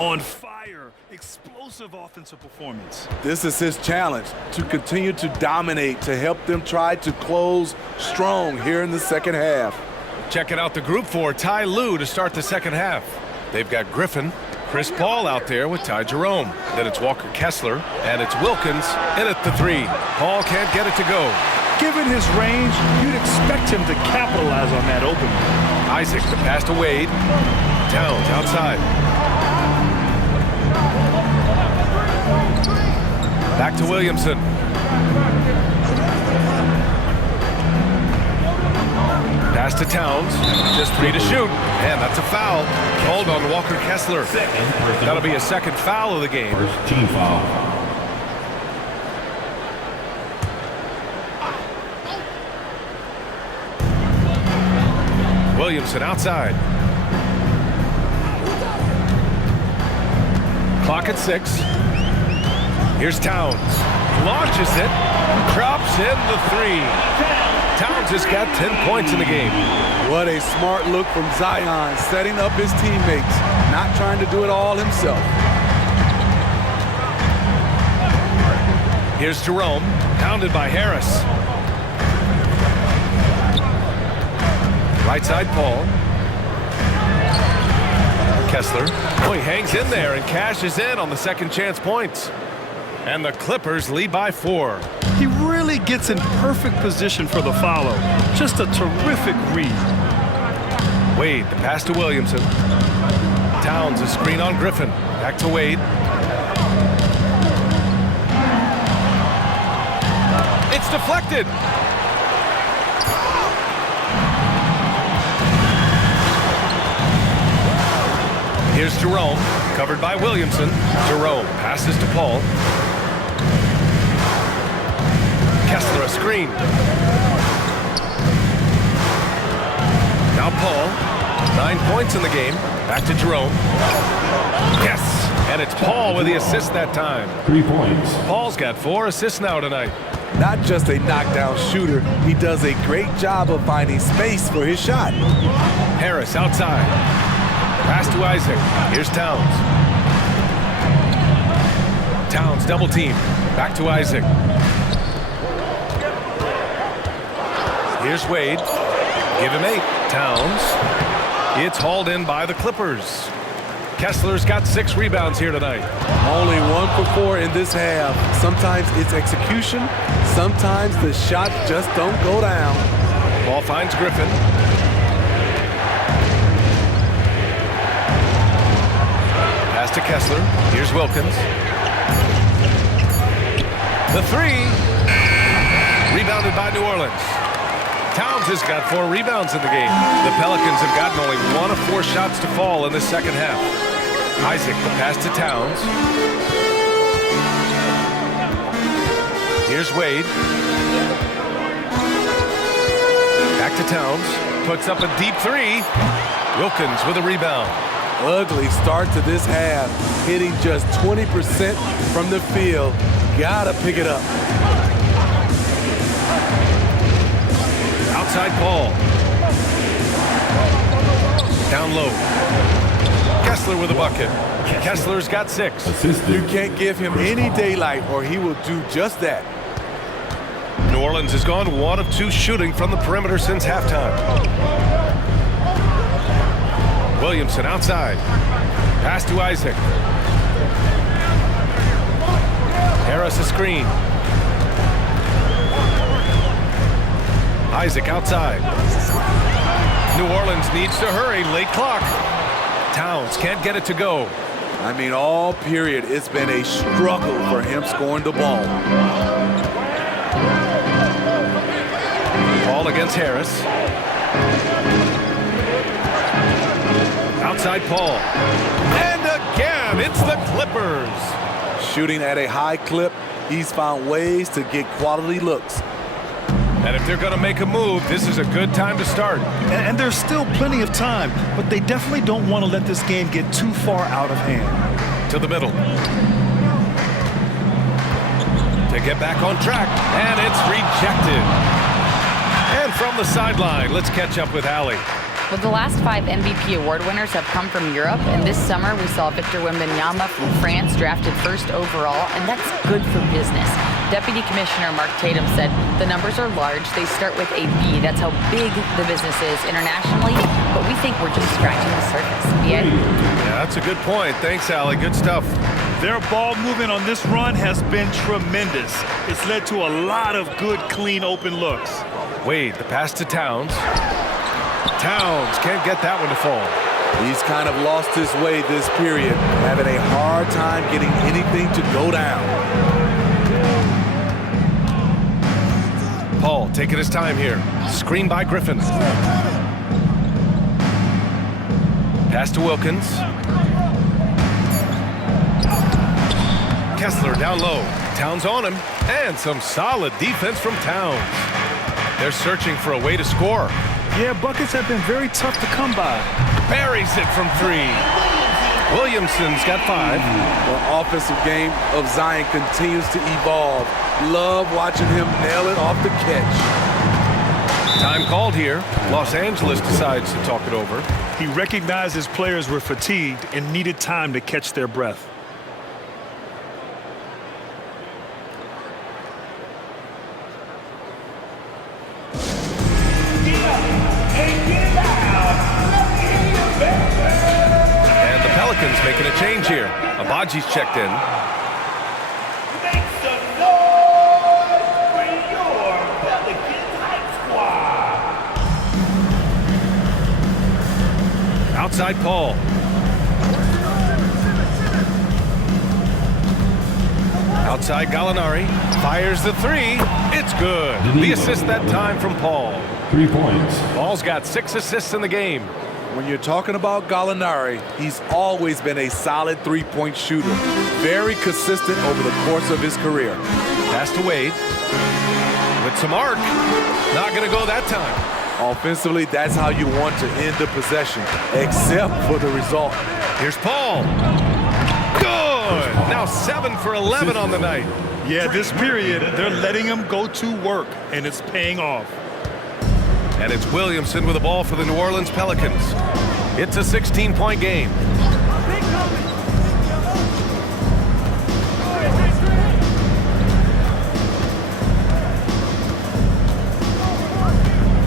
On fire, explosive offensive performance. This is his challenge, to continue to dominate, to help them try to close strong here in the second half. Checking out the group for Ty Lue to start the second half. They've got Griffin, Chris Paul out there with Ty Jerome. Then it's Walker Kessler, and it's Wilkins in at the three. Paul can't get it to go. Given his range, you'd expect him to capitalize on that opening. Isaac, the pass to Wade. Towns outside. Back to Williamson. Pass to Towns. Just 3 to shoot. And that's a foul. Called on Walker Kessler. That'll be a second foul of the game. First team foul. Williamson outside. Clock at 6. Here's Towns. Launches it. Drops in the 3. Towns has got 10 points in the game. What a smart look from Zion, setting up his teammates, not trying to do it all himself. Here's Jerome, pounded by Harris. Right side, Paul. Kessler. Oh, he hangs in there and cashes in on the second chance points. And the Clippers lead by 4. He really gets in perfect position for the follow. Just a terrific read. Wade, the pass to Williamson. Towns, a screen on Griffin. Back to Wade. It's deflected. Here's Jerome, covered by Williamson. Jerome passes to Paul. Kessler, a screen. Now Paul, 9 points in the game. Back to Jerome. Yes, and it's Paul with the assist that time. 3 points. Paul's got 4 assists now tonight. Not just a knockdown shooter, he does a great job of finding space for his shot. Harris outside. Pass to Isaac. Here's Towns. Towns double team. Back to Isaac. Here's Wade. Give him 8. Towns. It's hauled in by the Clippers. Kessler's got 6 rebounds here tonight. Only 1 for 4 in this half. Sometimes it's execution. Sometimes the shots just don't go down. Ball finds Griffin. Pass to Kessler. Here's Wilkins. The 3. Rebounded by New Orleans. Towns has got 4 rebounds in the game. The Pelicans have gotten only 1 of 4 shots to fall in the second half. Isaac, the pass to Towns. Here's Wade. Back to Towns. Puts up a deep 3. Wilkins with a rebound. Ugly start to this half. Hitting just 20% from the field. Gotta pick it up. Outside Paul. Down low. Kessler with a bucket. Kessler's got 6. You can't give him any daylight or he will do just that. New Orleans has gone 1 of 2 shooting from the perimeter since halftime. Williamson outside. Pass to Isaac. Harris a screen. Isaac outside. New Orleans needs to hurry. Late clock. Towns can't get it to go. I mean, all period, it's been a struggle for him scoring the ball. Ball against Harris. Outside Paul. And again, it's the Clippers. Shooting at a high clip, he's found ways to get quality looks. And if they're going to make a move, this is a good time to start. And there's still plenty of time, but they definitely don't want to let this game get too far out of hand. To the middle. To get back on track, and it's rejected. And from the sideline, let's catch up with Allie. Well, the last 5 MVP award winners have come from Europe, and this summer we saw Victor Wembanyama from France drafted first overall, and that's good for business. Deputy Commissioner Mark Tatum said the numbers are large. They start with a B. That's how big the business is internationally, but we think we're just scratching the surface. Yeah, that's a good point. Thanks, Allie. Good stuff. Their ball movement on this run has been tremendous. It's led to a lot of good, clean, open looks. Wade, the pass to Towns. Towns can't get that one to fall. He's kind of lost his way this period, having a hard time getting anything to go down. Paul taking his time here. Screen by Griffin. Pass to Wilkins. Kessler down low. Towns on him. And some solid defense from Towns. They're searching for a way to score. Yeah, buckets have been very tough to come by. Buries it from 3. Williamson's got 5. The offensive game of Zion continues to evolve. Love watching him nail it off the catch. Time called here. Los Angeles decides to talk it over. He recognized his players were fatigued and needed time to catch their breath. And the Pelicans making a change here. Abaji's checked in. Make some noise for your Pelicans Hype Squad. Outside Paul. Outside Gallinari. Fires the 3. It's good. The assist that time from Paul. 3 points. Paul's got 6 assists in the game. When you're talking about Gallinari, he's always been a solid three-point shooter. Very consistent over the course of his career. Pass to Wade. With some arc. Not going to go that time. Offensively, that's how you want to end the possession, except for the result. Here's Paul. Good. Now 7 for 11 on the night. Yeah, this period, they're letting him go to work, and it's paying off. And it's Williamson with the ball for the New Orleans Pelicans. It's a 16-point game.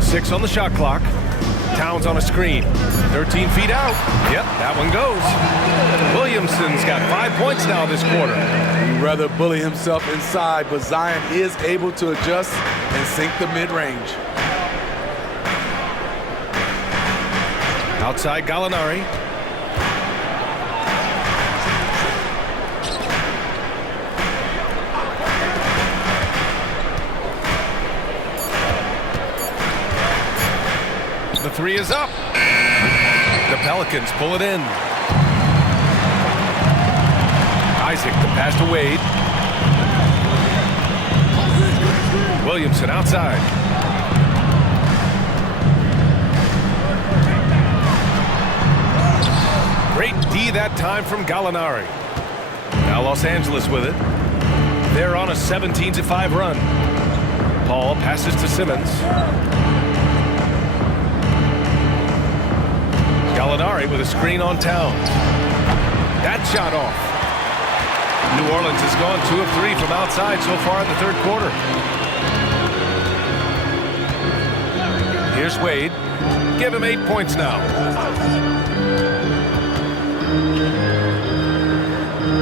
Six on the shot clock. Towns on a screen. 13 feet out. Yep, that one goes. Williamson's got 5 points now this quarter. He'd rather bully himself inside, but Zion is able to adjust and sink the mid-range. Outside Gallinari. The 3 is up. The Pelicans pull it in. Isaac, the pass to Wade. Williamson outside. Great D that time from Gallinari. Now Los Angeles with it. They're on a 17-5 run. Paul passes to Simmons. Gallinari with a screen on Towns. That shot off. New Orleans has gone 2 of 3 from outside so far in the third quarter. Here's Wade. Give him 8 points now.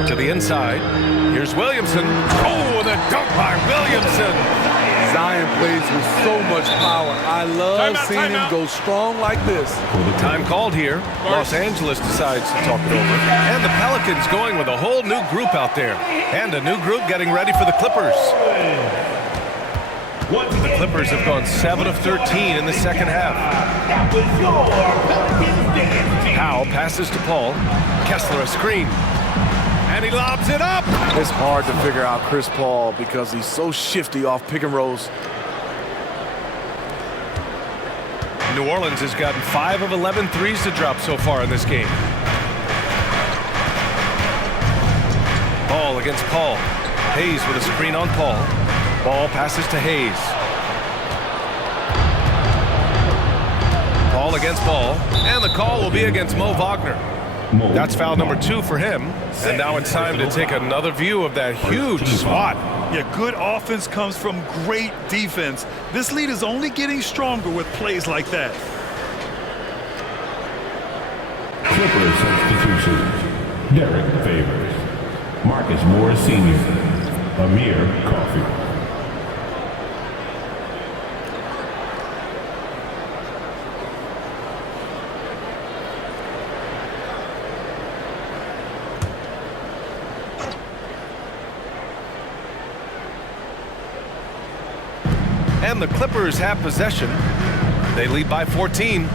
To the inside. Here's Williamson. Oh, and a dunk by Williamson. Zion plays with so much power. I love seeing him go strong like this. Time called here. Los Angeles decides to talk it over. And the Pelicans going with a whole new group out there. And a new group getting ready for the Clippers. The Clippers have gone 7 of 13 in the second half. Powell passes to Paul. Kessler a screen. And he lobs it up. It's hard to figure out Chris Paul because he's so shifty off pick and rolls. New Orleans has gotten 5 of 11 threes to drop so far in this game. Ball against Paul. Hayes with a screen on Paul. Ball passes to Hayes. Call against Ball, and the call will be against Mo Wagner. That's foul number 2 for him, and now it's time to take another view of that huge swat. Yeah, good offense comes from great defense. This lead is only getting stronger with plays like that. Clippers substitutions. Derek Favors. Marcus Morris Sr. Amir Coffey. And the Clippers have possession. They lead by 14.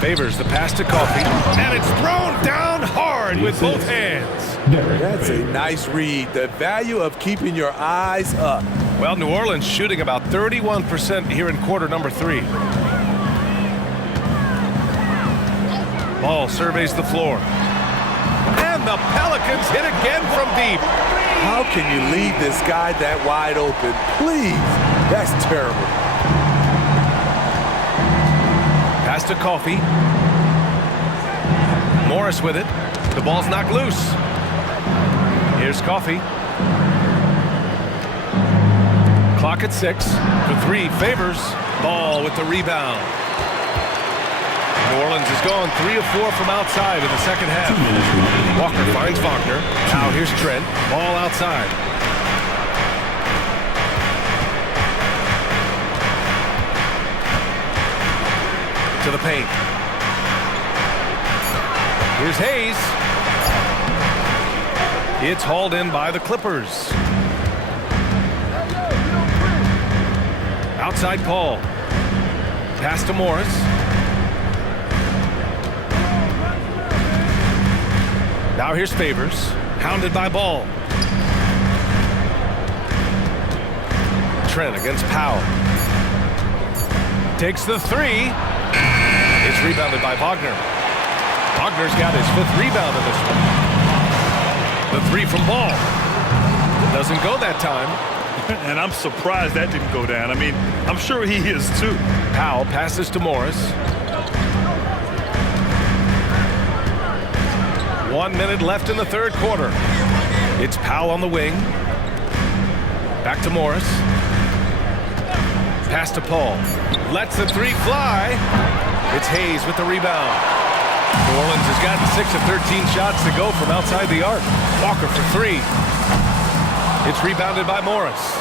Favors the pass to Coffey, and it's thrown down hard with both hands. That's a nice read. The value of keeping your eyes up. Well, New Orleans shooting about 31% here in quarter number 3. Ball surveys the floor. And the Pelicans hit again from deep. How can you leave this guy that wide open? Please. That's terrible. Pass to Coffey. Morris with it. The ball's knocked loose. Here's Coffey. Clock at 6. For 3, Favors. Ball with the rebound. New Orleans is going 3 of 4 from outside in the second half. Walker finds Wagner. Now here's Trent. Ball outside. To the paint. Here's Hayes. It's hauled in by the Clippers. Outside Paul. Pass to Morris. Now here's Favors, hounded by Ball. Trent against Powell. Takes the 3. It's rebounded by Wagner. Wagner's got his 5th rebound in this one. The 3 from Ball. It doesn't go that time. And I'm surprised that didn't go down. I mean, I'm sure he is too. Powell passes to Morris. 1 minute left in the third quarter. It's Powell on the wing. Back to Morris. Pass to Paul. Lets the 3 fly. It's Hayes with the rebound. New Orleans has gotten 6 of 13 shots to go from outside the arc. Walker for 3. It's rebounded by Morris.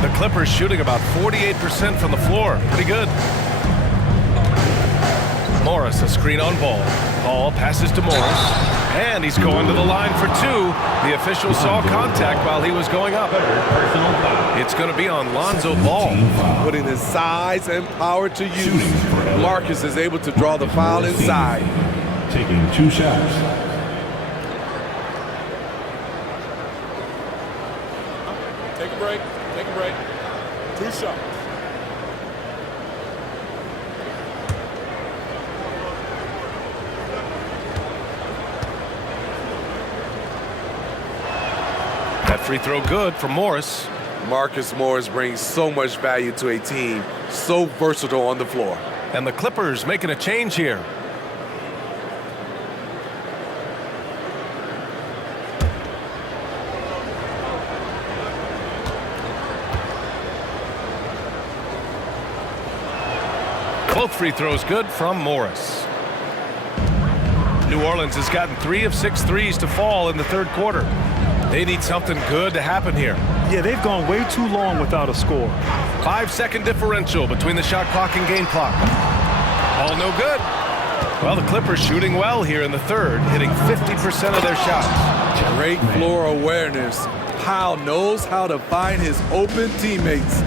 The Clippers shooting about 48% from the floor. Pretty good. Morris, a screen on Ball. Ball passes to Morris. And he's going to the line for 2. The official saw contact while he was going up. It's going to be on Lonzo Ball. Putting his size and power to use. Marcus is able to draw the foul inside. Taking 2 shots. Take a break. Take a break. 2 shots. That free throw good for Morris. Marcus Morris brings so much value to a team. So versatile on the floor. And the Clippers making a change here. Both free throws good from Morris. New Orleans has gotten 3 of 6 threes to fall in the third quarter. They need something good to happen here. Yeah, they've gone way too long without a score. 5-second differential between the shot clock and game clock. All no good. Well, the Clippers shooting well here in the third, hitting 50% of their shots. Great floor awareness. Powell knows how to find his open teammates.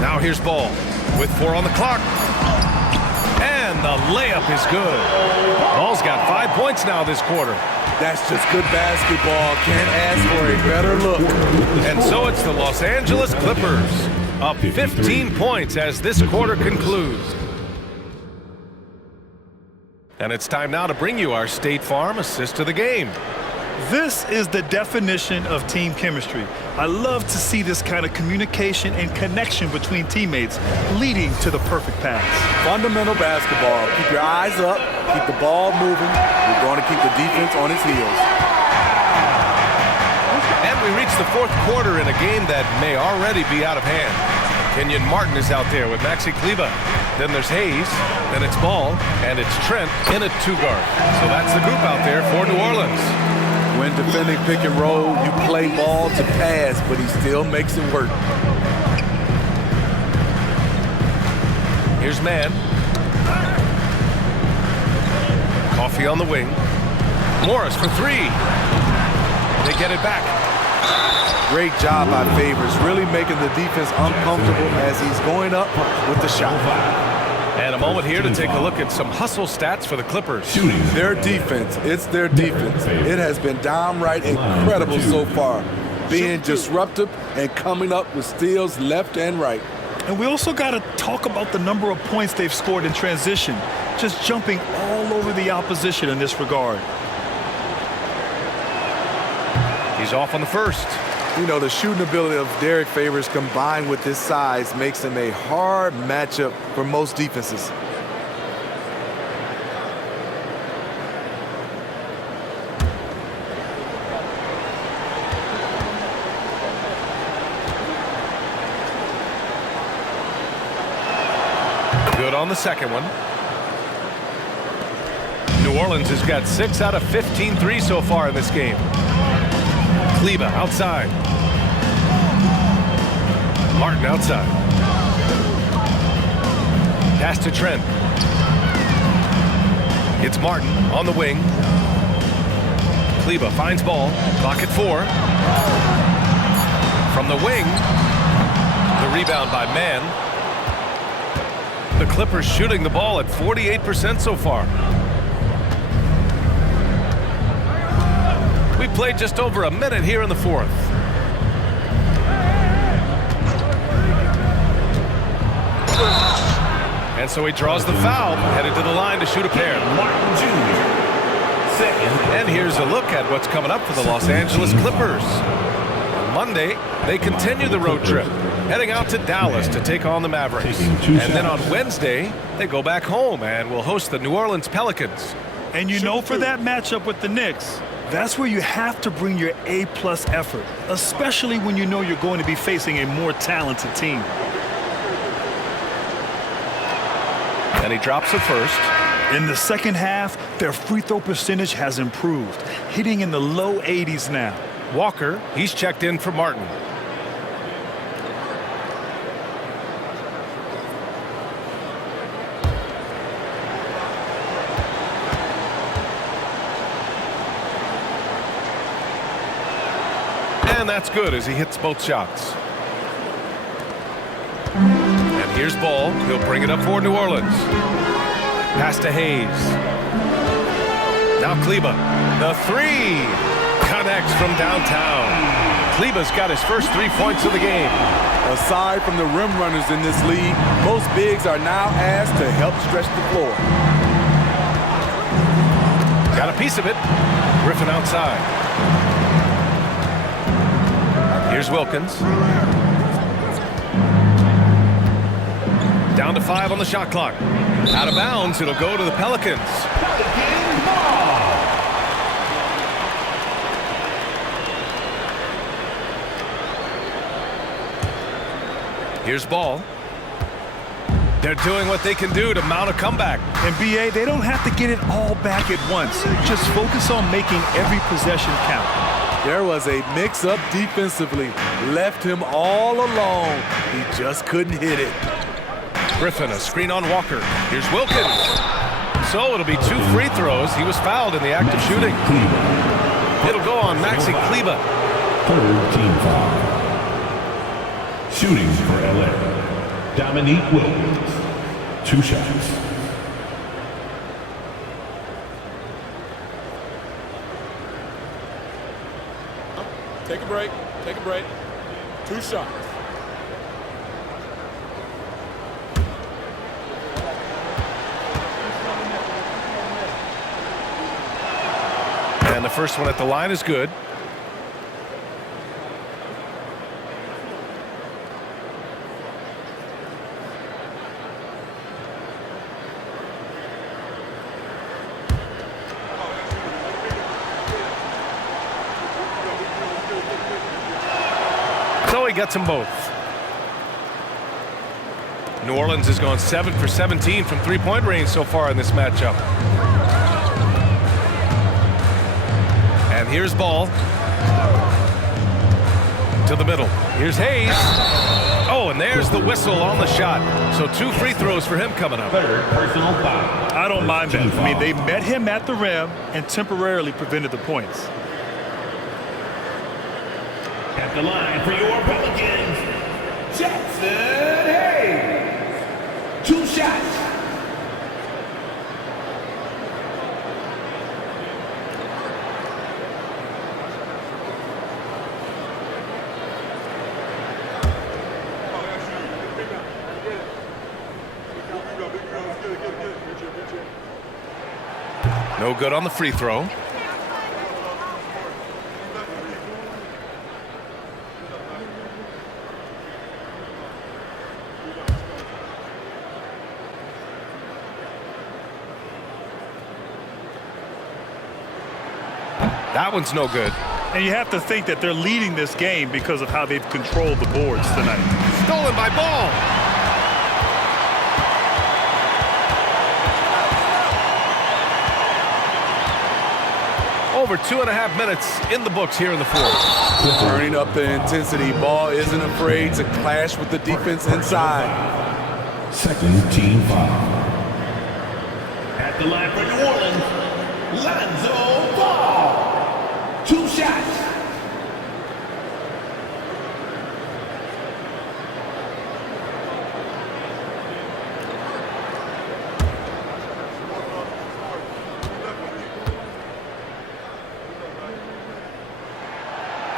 Now here's Ball with 4 on the clock. And the layup is good. Ball's got 5 points now this quarter. That's just good basketball. Can't ask for a better look. And so it's the Los Angeles Clippers up 15 points as this quarter concludes. And it's time now to bring you our State Farm assist of the game. This is the definition of team chemistry. I love to see this kind of communication and connection between teammates leading to the perfect pass. Fundamental basketball. Keep your eyes up, keep the ball moving. You're going to keep the defense on its heels. And we reach the fourth quarter in a game that may already be out of hand. Kenyon Martin is out there with Maxi Kleber. Then there's Hayes, then it's Ball, and it's Trent in a two-guard. So that's the group out there for New Orleans. When defending pick and roll, you play ball to pass, but he still makes it work. Here's Man. Coffee on the wing. Morris for three. They get it back. Great job by Favors, really making the defense uncomfortable as he's going up with the shot. And a moment here to take a look at some hustle stats for the Clippers. Their defense, it's their defense. It has been downright incredible so far, being disruptive and coming up with steals left and right. And we also got to talk about the number of points they've scored in transition, just jumping all over the opposition in this regard. He's off on the first. You know, the shooting ability of Derek Favors combined with his size makes him a hard matchup for most defenses. Good on the second one. New Orleans has got 6 out of 15 threes so far in this game. Kleber outside. Martin outside. Pass to Trent. It's Martin on the wing. Kleber finds Ball. Clock at 4. From the wing. The rebound by Man. The Clippers shooting the ball at 48% so far. We played just over a minute here in the fourth. And so he draws the foul, headed to the line to shoot a pair. Martin Jr. Second. And here's a look at what's coming up for the Los Angeles Clippers. On Monday, they continue the road trip, heading out to Dallas to take on the Mavericks. And then on Wednesday, they go back home and will host the New Orleans Pelicans. And you know, for that matchup with the Knicks, that's where you have to bring your A-plus effort, especially when you know you're going to be facing a more talented team. And he drops the first. In the second half, their free throw percentage has improved, hitting in the low 80s now. Walker, he's checked in for Martin. And that's good as he hits both shots. And here's Ball. He'll bring it up for New Orleans. Pass to Hayes. Now Kleber. The three connects from downtown. Kleber's got his first 3 points of the game. Aside from the rim runners in this league, most bigs are now asked to help stretch the floor. Got a piece of it. Griffin outside. Here's Wilkins. Down to 5 on the shot clock. Out of bounds, it'll go to the Pelicans. Here's Ball. They're doing what they can do to mount a comeback. And BA, they don't have to get it all back at once. Just focus on making every possession count. There was a mix-up defensively. Left him all alone. He just couldn't hit it. Griffin, a screen on Walker. Here's Wilkins. So it'll be 2 free throws. He was fouled in the act of shooting. It'll go on Maxi Kleber. Third team foul. Shooting for LA. Domique Wilkins. 2 shots. Take a break. Take a break. 2 shots. And the first one at the line is good. So he gets them both. New Orleans has gone 7 for 17 from three-point range so far in this matchup. And here's Ball to the middle. Here's Hayes. Oh, and there's the whistle on the shot. So 2 free throws for him coming up. Third personal foul. I don't mind that. I mean, they met him at the rim and temporarily prevented the points. At the line for your Pelicans, Jackson Hayes. 2 shots. No good on the free throw. That one's no good. And you have to think that they're leading this game because of how they've controlled the boards tonight. Stolen by Ball. Over 2.5 minutes in the books here in the fourth. Turning up the intensity. Ball isn't afraid to clash with the defense inside. second team foul. At the line for New Orleans, Lonzo Ball. 2 shots.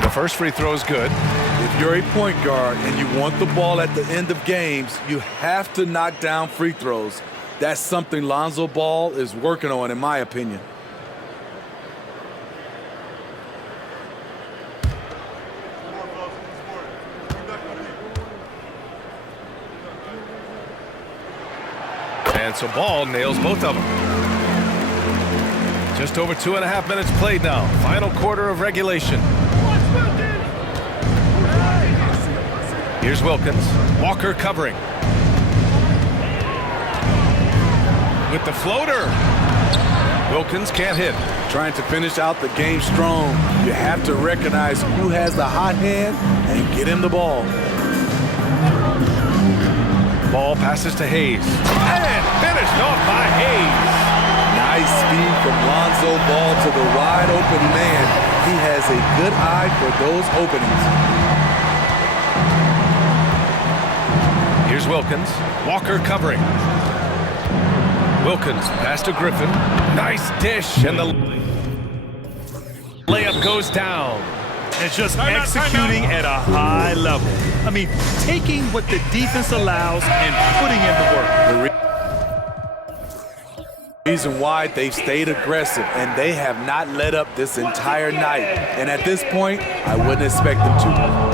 The first free throw is good. If you're a point guard and you want the ball at the end of games, you have to knock down free throws. That's something Lonzo Ball is working on, in my opinion. And so Ball nails both of them. Just over 2.5 minutes played now. Final quarter of regulation. Here's Wilkins. Walker covering. With the floater. Wilkins can't hit. Trying to finish out the game strong, you have to recognize who has the hot hand and get him the ball. Ball passes to Hayes. And finished off by Hayes. Nice speed from Lonzo Ball to the wide open man. He has a good eye for those openings. Here's Wilkins. Walker covering. Wilkins pass to Griffin. Nice dish, and the layup goes down. And just executing at a high level. I mean, taking what the defense allows and putting in the work. The reason why they've stayed aggressive, and they have not let up this entire night. And at this point, I wouldn't expect them to.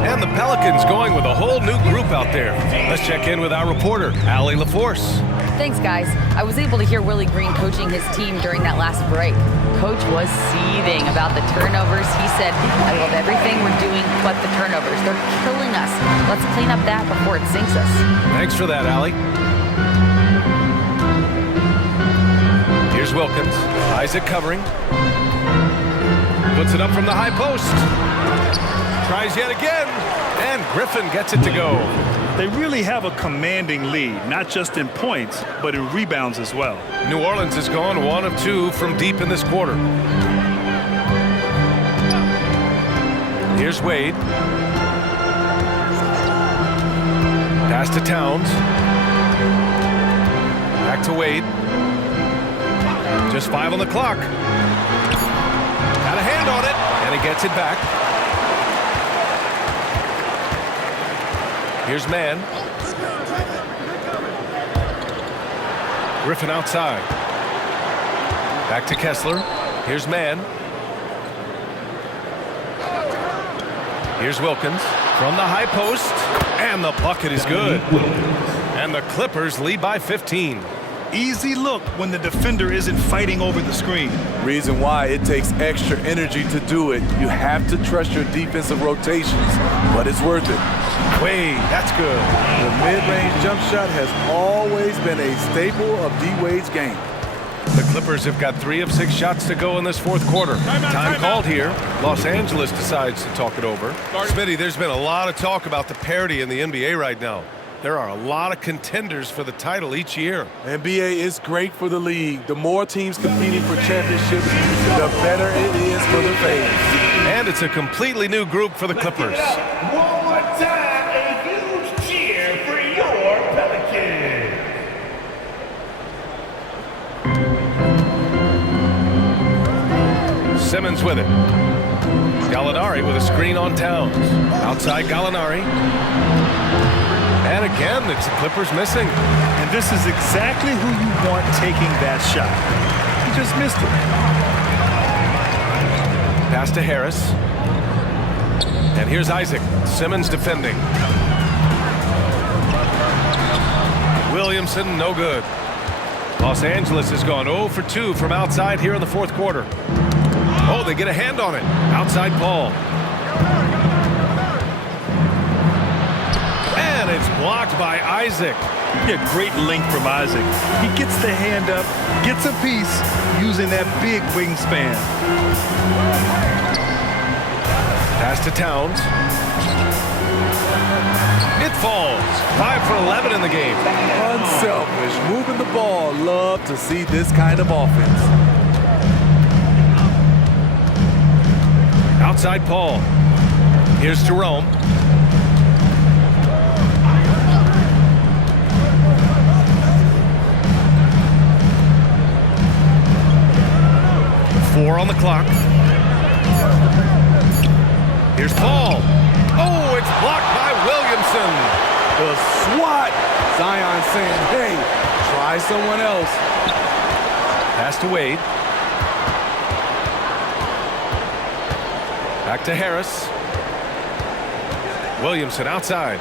And the Pelicans going with a whole new group out there. Let's check in with our reporter, Allie LaForce. Thanks, guys. I was able to hear Willie Green coaching his team during that last break. Coach was seething about the turnovers. He said, I love everything we're doing but the turnovers. They're killing us. Let's clean up that before it sinks us. Thanks for that, Allie. Here's Wilkins. Isaac covering. Puts it up from the high post. Tries yet again. And Griffin gets it to go. They really have a commanding lead, not just in points, but in rebounds as well. New Orleans has gone 1 of 2 from deep in this quarter. Here's Wade. Pass to Towns. Back to Wade. Just 5 on the clock. Got a hand on it, and he gets it back. Here's Mann. Griffin outside. Back to Kessler. Here's Mann. Here's Wilkins from the high post, and the bucket is good. And the Clippers lead by 15. Easy look when the defender isn't fighting over the screen. Reason why it takes extra energy to do it. You have to trust your defensive rotations, but it's worth it. Wade, that's good. The mid-range jump shot has always been a staple of D-Wade's game. The Clippers have got 3 of 6 shots to go in this fourth quarter. Time called here. Los Angeles decides to talk it over. Smitty, there's been a lot of talk about the parity in the NBA right now. There are a lot of contenders for the title each year. NBA is great for the league. The more teams competing for championships, the better it is for the fans. And it's a completely new group for the Clippers. One more time, a huge cheer for your Pelicans. Simmons with it. Gallinari with a screen on Towns. Outside Gallinari. And again, it's the Clippers missing. And this is exactly who you want taking that shot. He just missed it. Pass to Harris. And here's Isaac. Simmons defending. Williamson, no good. Los Angeles has gone 0 for 2 from outside here in the fourth quarter. Oh, they get a hand on it. Outside Paul. And it's blocked by Isaac. Yeah, great length from Isaac. He gets the hand up, gets a piece using that big wingspan. Pass to Towns. It falls. 5 for 11 in the game. Unselfish, moving the ball. Love to see this kind of offense. Outside Paul. Here's Jerome. Four on the clock. Here's Paul. Oh, it's blocked by Williamson. The swat. Zion saying, hey, try someone else. Pass to Wade. Back to Harris. Williamson outside.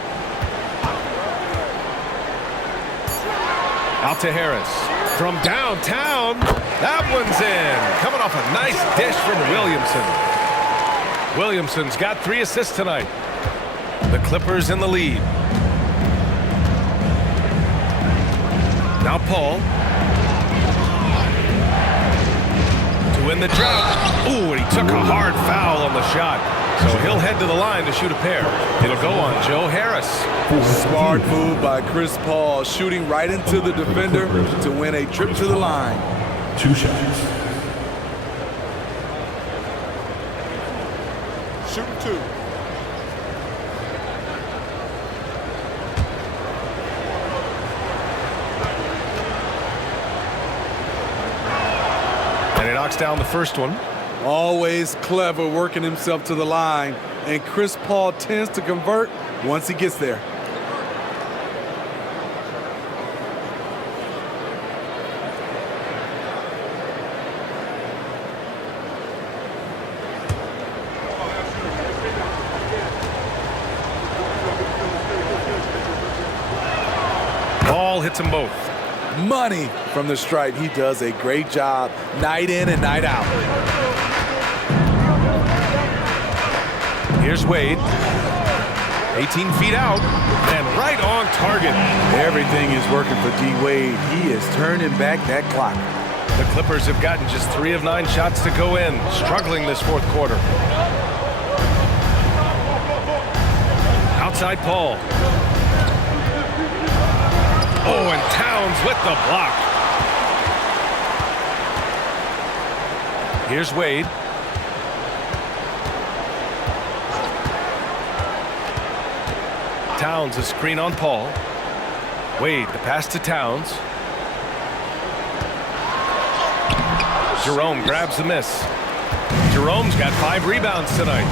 Out to Harris. From downtown. That one's in. Coming off a nice dish from Williamson. Williamson's got 3 assists tonight. The Clippers in the lead. Now Paul. To win the drought. Ooh, and he took a hard foul on the shot. So he'll head to the line to shoot a pair. It'll go on Joe Harris. Smart move by Chris Paul, shooting right into the defender to win a trip to the line. 2 shots. Shooting 2. And he knocks down the first one. Always clever working himself to the line, and Chris Paul tends to convert once he gets there. Ball hits them both. Money from the stripe. He does a great job night in and night out. Here's Wade. 18 feet out and right on target. Everything is working for D-Wade. He is turning back that clock. The Clippers have gotten just 3 of 9 shots to go in, struggling this fourth quarter. Outside Paul. Oh, and Towns with the block. Here's Wade. Towns, a screen on Paul. Wade, the pass to Towns. Jerome grabs the miss. Jerome's got 5 rebounds tonight.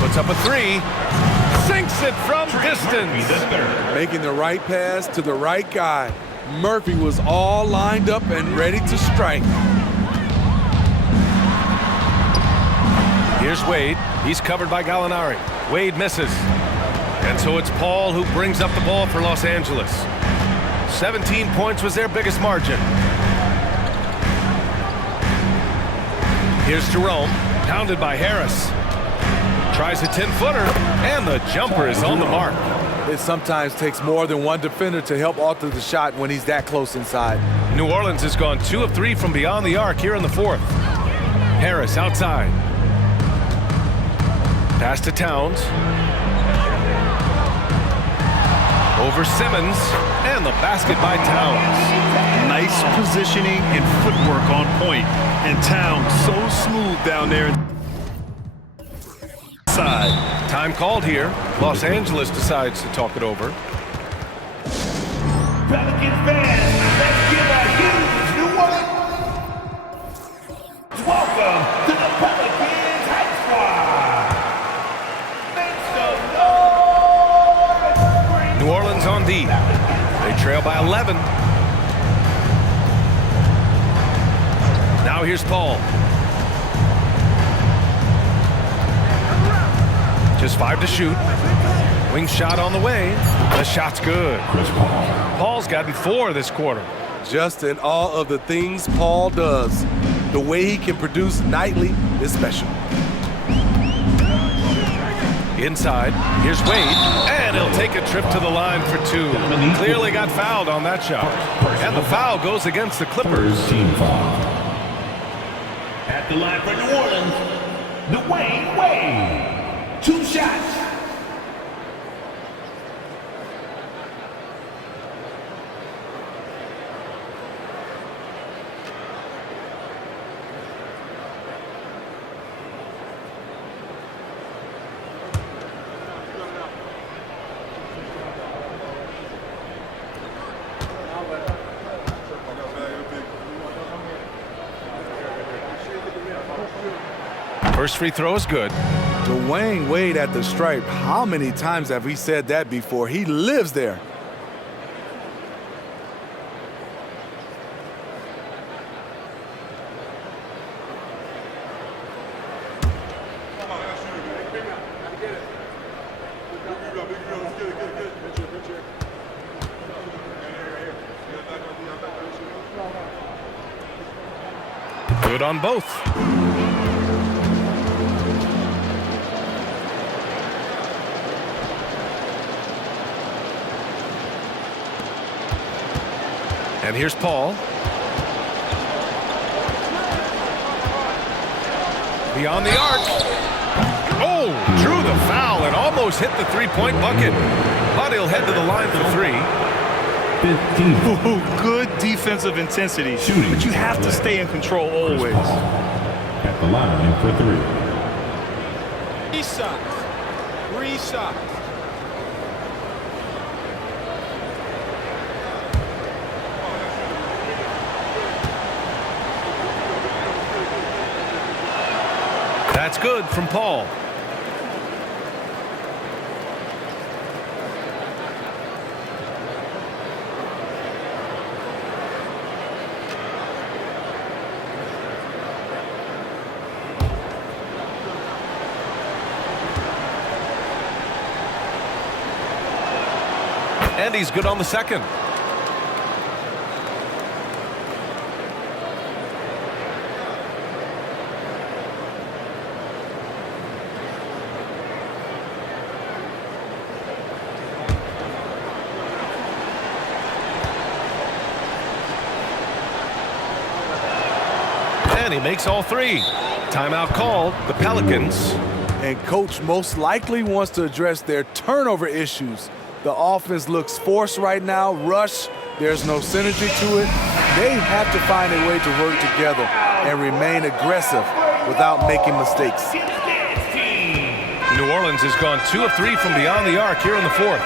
Puts up a 3. Sinks it from distance. Making the right pass to the right guy. Murphy was all lined up and ready to strike. Here's Wade. He's covered by Gallinari. Wade misses. And so it's Paul who brings up the ball for Los Angeles. 17 points was their biggest margin. Here's Jerome, pounded by Harris. Tries a 10-footer, and the jumper is on the mark. It sometimes takes more than one defender to help alter the shot when he's that close inside. New Orleans has gone 2 of 3 from beyond the arc here in the fourth. Harris outside. Pass to Towns. Over Simmons, and the basket by Towns. Nice positioning and footwork on point. And Towns so smooth down there inside. Time called here. Los Angeles decides to talk it over. Pelicans fans, let's give a huge new one. Welcome to the Pelicans Hype Squad. Make some noise. New Orleans on D. They trail by 11. Now here's Paul. Just 5 to shoot. Wing shot on the way. The shot's good. Paul's gotten 4 this quarter. Just in all of the things Paul does, the way he can produce nightly is special. Inside, here's Wade, and he'll take a trip to the line for 2. Clearly got fouled on that shot. And the foul goes against the Clippers. Team foul. At the line for New Orleans, Dwayne Wade. 2 shots. First free throw is good. Dwayne Wade at the stripe. How many times have we said that before? He lives there. Good on both. And here's Paul. Beyond the arc. Oh, drew the foul and almost hit the three-point bucket. But he'll head to the line for 3. 15. Ooh, good defensive intensity. Shooting. But you have to stay in control always. At the line for 3. 3 shots. 3 shots. That's good from Paul. And he's good on the second. And he makes all 3. Timeout called. The Pelicans. And coach most likely wants to address their turnover issues. The offense looks forced right now, rush, there's no synergy to it. They have to find a way to work together and remain aggressive without making mistakes. New Orleans has gone 2 of 3 from beyond the arc here in the fourth.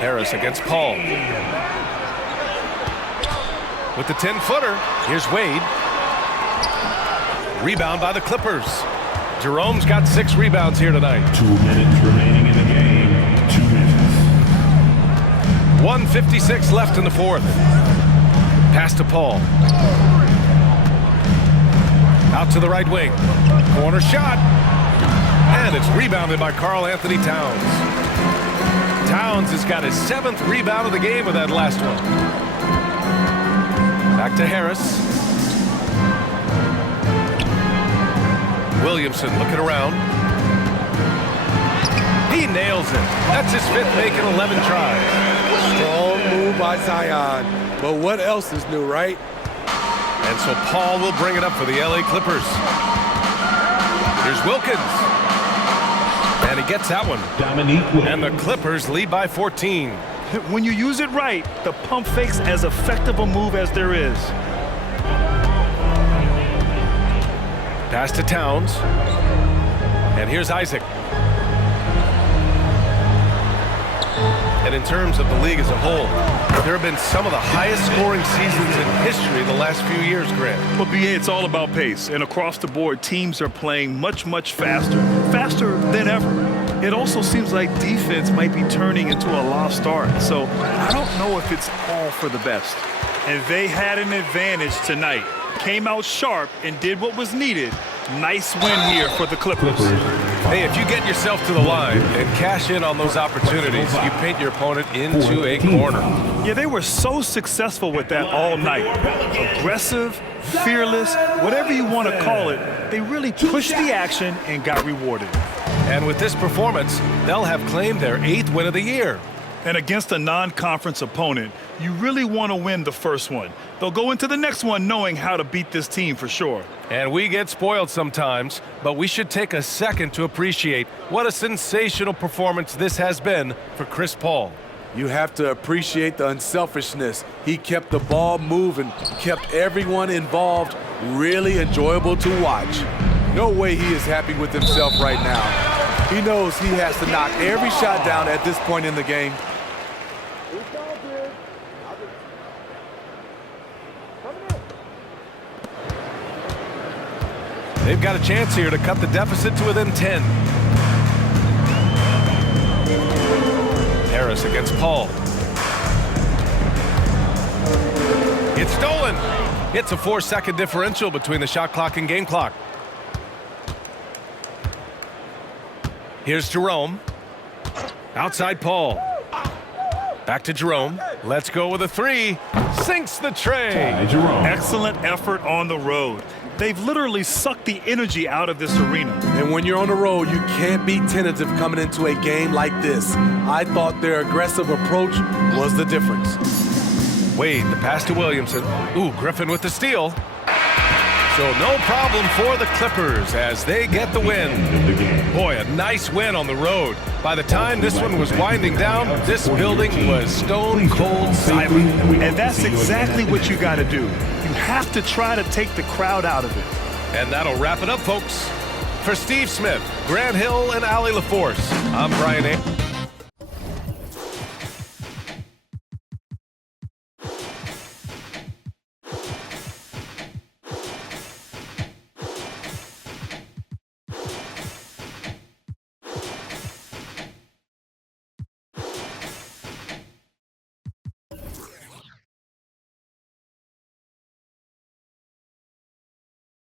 Harris against Paul. With the 10-footer, here's Wade. Rebound by the Clippers. Jerome's got 6 rebounds here tonight. 2 minutes remaining in the game. 2 minutes. 1:56 left in the fourth. Pass to Paul. Out to the right wing. Corner shot. And it's rebounded by Karl Anthony Towns. Towns has got his 7th rebound of the game with that last one. Back to Harris. Williamson looking around. He nails it. That's his 5th make in 11 tries. Strong move by Zion. But what else is new, right? And so Paul will bring it up for the LA Clippers. Here's Wilkins. And he gets that one. Domique. And the Clippers lead by 14. When you use it right, the pump fake's as effective a move as there is. Pass to Towns. And here's Isaac. And in terms of the league as a whole, there have been some of the highest scoring seasons in history the last few years, Grant. Well, BA, it's all about pace. And across the board, teams are playing much, much faster than ever. It also seems like defense might be turning into a lost art. So I don't know if it's all for the best. And they had an advantage tonight. Came out sharp and did what was needed. Nice win here for the Clippers. Hey, if you get yourself to the line and cash in on those opportunities, you paint your opponent into a corner. Yeah, they were so successful with that all night. Aggressive, fearless, whatever you want to call it, they really pushed the action and got rewarded. And with this performance, they'll have claimed their 8th win of the year. And against a non-conference opponent, you really want to win the first one. They'll go into the next one knowing how to beat this team for sure. And we get spoiled sometimes, but we should take a second to appreciate what a sensational performance this has been for Chris Paul. You have to appreciate the unselfishness. He kept the ball moving, kept everyone involved, really enjoyable to watch. No way he is happy with himself right now. He knows he has to knock every shot down at this point in the game. They've got a chance here to cut the deficit to within 10. Harris against Paul. It's stolen. It's a 4-second differential between the shot clock and game clock. Here's Jerome. Outside Paul. Back to Jerome. Let's go with a 3. Sinks the tray. Jerome. Excellent effort on the road. They've literally sucked the energy out of this arena. And when you're on the road, you can't be tentative coming into a game like this. I thought their aggressive approach was the difference. Wade, the pass to Williamson. Ooh, Griffin with the steal. So no problem for the Clippers as they get the win. Boy, a nice win on the road. By the time this one was winding down, this building was stone cold silent. And that's exactly what you got to do. You have to try to take the crowd out of it. And that'll wrap it up, folks. For Steve Smith, Grant Hill, and Allie LaForce, I'm Brian A.